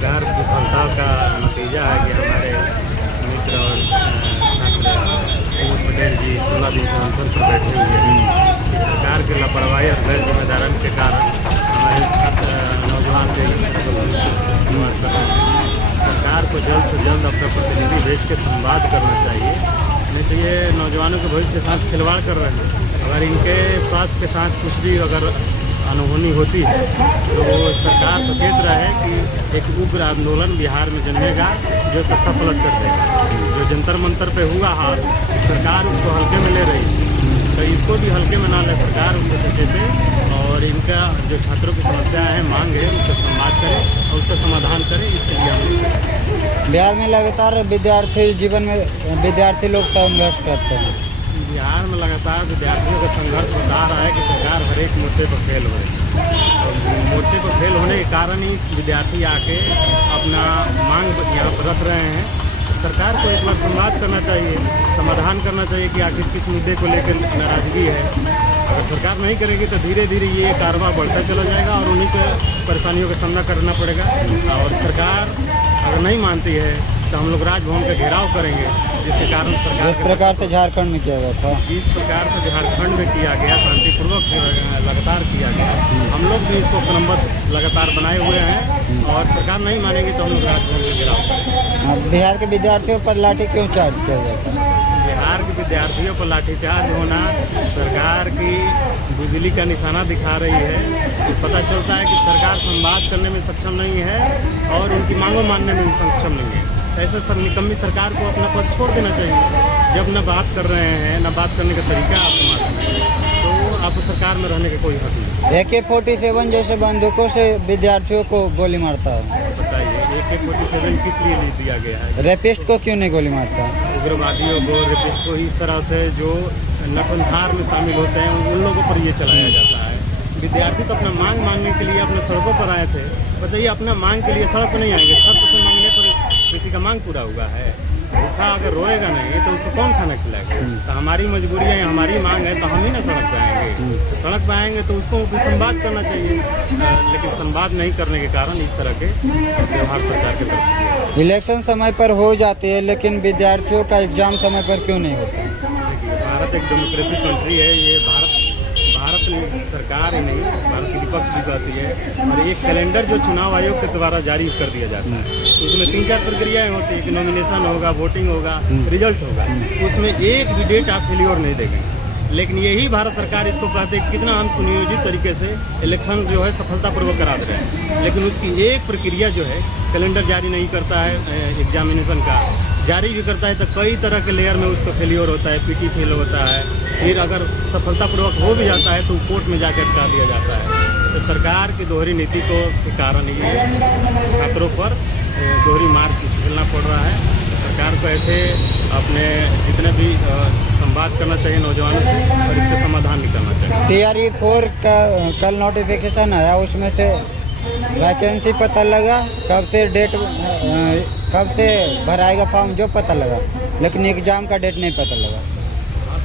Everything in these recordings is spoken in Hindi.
सरकार की विफलता का नतीजा है कि हमारे मित्र और छात्र प्रमोद पटेल जी 16 दिन से अनशन पर बैठे हुए हैं कि सरकार की लापरवाही और गैर जिम्मेदारान के कारण हमारे छात्र नौजवान के इस तरह का भविष्य से खिलवाड़ कर रहे हैं। सरकार को जल्द से जल्द अपना प्रतिनिधि भेज के संवाद करना चाहिए, नहीं तो ये नौजवानों के भविष्य के साथ खिलवाड़ कर रहे हैं। अगर इनके स्वास्थ्य के साथ कुछ भी अगर अनहोनी होती है तो सरकार सचेत रहे कि एक उग्र आंदोलन बिहार में जन्मेगा जो तख्ता पलट कर देगा। जो जंतर मंतर पे हुआ हाल, सरकार उसको हल्के में ले रही है, तो इसको भी हल्के में ना ले सरकार उसको सचेते और इनका जो छात्रों की समस्याएं हैं, मांग है, उसका संवाद करें और उसका समाधान करें। इसके लिए हम बिहार में लगातार विद्यार्थी जीवन में विद्यार्थी लोग संघर्ष करते हैं। बिहार में लगातार विद्यार्थियों का संघर्ष बता रहा है कि सरकार हर एक मोर्चे पर फेल हो रही है और मोर्चे पर फेल होने के कारण ही विद्यार्थी आके अपना मांग यहाँ पर रख रहे हैं। सरकार को एक बार संवाद करना चाहिए, समाधान करना चाहिए कि आखिर किस मुद्दे को लेकर नाराज़गी है। अगर सरकार नहीं करेगी तो धीरे धीरे ये कारवां बढ़ता चला जाएगा और उन्हीं को परेशानियों का सामना करना पड़ेगा। और सरकार अगर नहीं मानती है तो हम लोग राजभवन का घेराव करेंगे, जिसके कारण सरकार जिस प्रकार से झारखंड में किया गया था, जिस प्रकार से झारखंड में किया गया, शांतिपूर्वक लगातार किया गया, हम लोग भी इसको क्रमबद्ध लगातार बनाए हुए हैं और सरकार नहीं मानेगी तो हम लोग राजभवन का घेराव करेंगे। बिहार के विद्यार्थियों पर लाठी क्यों चार्ज किया जाता है? बिहार के विद्यार्थियों पर लाठीचार्ज होना सरकार की बिजली का निशाना दिखा रही है। तो पता चलता है कि सरकार संवाद करने में सक्षम नहीं है और उनकी मांगों मानने में भी सक्षम नहीं है। ऐसे सब निकम्मी सरकार को अपना पद छोड़ देना चाहिए। जब न बात कर रहे हैं, न बात करने का तरीका आपको मालूम है, तो आपको सरकार में रहने का कोई हक नहीं। AK-47 जैसे बंदूकों से विद्यार्थियों को गोली मारता है, बताइए AK-47 किस लिए दिया गया है? रेपिस्ट को क्यों नहीं गोली मारता? उग्रवादियों को, रेपिस्ट को, इस तरह से जो नरसंहार में शामिल होते हैं उन लोगों पर ये चलाया जाता है। विद्यार्थी तो अपना मांग मांगने के लिए अपने सड़कों पर आए थे। बताइए, अपना मांग के लिए सड़क पर नहीं आएंगे, छत से मांगने पर किसी का मांग पूरा हुआ है? भूखा अगर रोएगा नहीं तो उसको कौन खाना खिलाएगा? तो हमारी मजबूरी है, हमारी मांग है, तो हम ही ना सड़क पे आएंगे। तो सड़क पे आएंगे तो उसको भी संवाद करना चाहिए, लेकिन संवाद नहीं करने के कारण इस तरह के व्यवहार सरकार के तरफ से। इलेक्शन समय पर हो जाती है, लेकिन विद्यार्थियों का एग्जाम समय पर क्यों नहीं होता? देखिए, भारत एक डेमोक्रेसी कंट्री है। ये भारत सरकार ही नहीं, भारत की विपक्ष भी कहती है। और एक कैलेंडर जो चुनाव आयोग के द्वारा जारी कर दिया जाता है, तो उसमें 3-4 प्रक्रियाएं होती है कि नॉमिनेशन होगा, वोटिंग होगा, रिजल्ट होगा। उसमें एक भी डेट आप फेल्योर नहीं देंगे। लेकिन यही भारत सरकार इसको कहते हैं कितना हम सुनियोजित तरीके से इलेक्शन जो है सफलतापूर्वक करा दे रहे हैं, लेकिन उसकी एक प्रक्रिया जो है कैलेंडर जारी नहीं करता है। एग्जामिनेशन का जारी भी करता है तो कई तरह के लेयर में उसका फेलियर होता है, PT फेल होता है। फिर अगर सफलतापूर्वक हो भी जाता है तो कोर्ट में जाकर अटका दिया जाता है। तो सरकार की दोहरी नीति के कारण ये छात्रों पर दोहरी मार झेलना पड़ रहा है। सरकार को ऐसे अपने जितने भी संवाद करना चाहिए नौजवानों से और इसका समाधान निकालना चाहिए। TRE-4 का कल नोटिफिकेशन आया, उसमें से वैकेंसी पता लगा, कब से भराएगा फॉर्म जो पता लगा, लेकिन एग्ज़ाम का डेट नहीं पता लगा।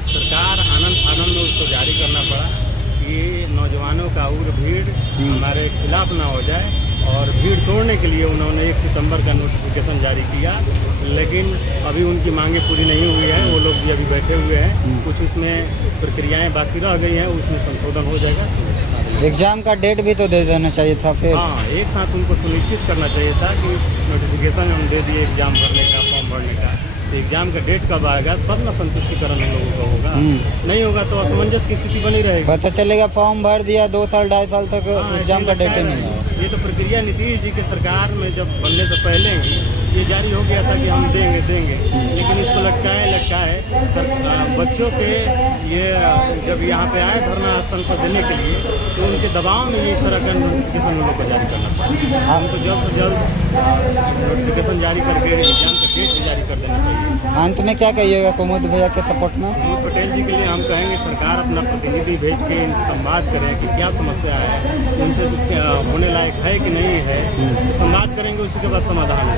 सरकार आनंद में उसको जारी करना पड़ा कि नौजवानों का उग्र भीड़ हमारे खिलाफ ना हो जाए, और भीड़ तोड़ने के लिए उन्होंने 1 सितंबर का नोटिफिकेशन जारी किया। लेकिन अभी उनकी मांगें पूरी नहीं हुई हैं, वो लोग भी अभी बैठे हुए हैं। कुछ उसमें प्रक्रियाएं बाकी रह गई हैं, उसमें संशोधन हो जाएगा। एग्ज़ाम का डेट भी तो दे देना चाहिए था फिर। हाँ, एक साथ उनको सुनिश्चित करना चाहिए था कि नोटिफिकेशन हम दे दिए एग्ज़ाम भरने का, फॉर्म भरने का, तो एग्ज़ाम का डेट कब आएगा तब ना संतुष्टिकरण हम लोगों का होगा। नहीं होगा तो असमंजस की स्थिति बनी रहेगी। पता चलेगा फॉर्म भर दिया, 2 साल 2.5 साल तक एग्ज़ाम का डेट ही नहीं आया। ये तो प्रक्रिया नीतीश जी के सरकार में जब बनने से पहले ही ये जारी हो गया था कि हम देंगे, लेकिन इसको लटकाए बच्चों के ये जब यहाँ पे आए धरना स्थल पर देने के लिए, तो उनके दबाव में ये इस तरह का नोटिफिकेशन उन लोग को जारी करना पड़ा। हमको जल्द से जल्द नोटिफिकेशन जारी करके एग्जाम का डेट भी जारी कर देना चाहिए। अंत में क्या कहिएगा कुमुद भैया के सपोर्ट में? प्रमोद पटेल जी के लिए हम कहेंगे सरकार अपना प्रतिनिधि भेज के संवाद करें कि क्या समस्या है, उनसे होने लायक है कि नहीं है, संवाद करेंगे, उसी के बाद समाधान है।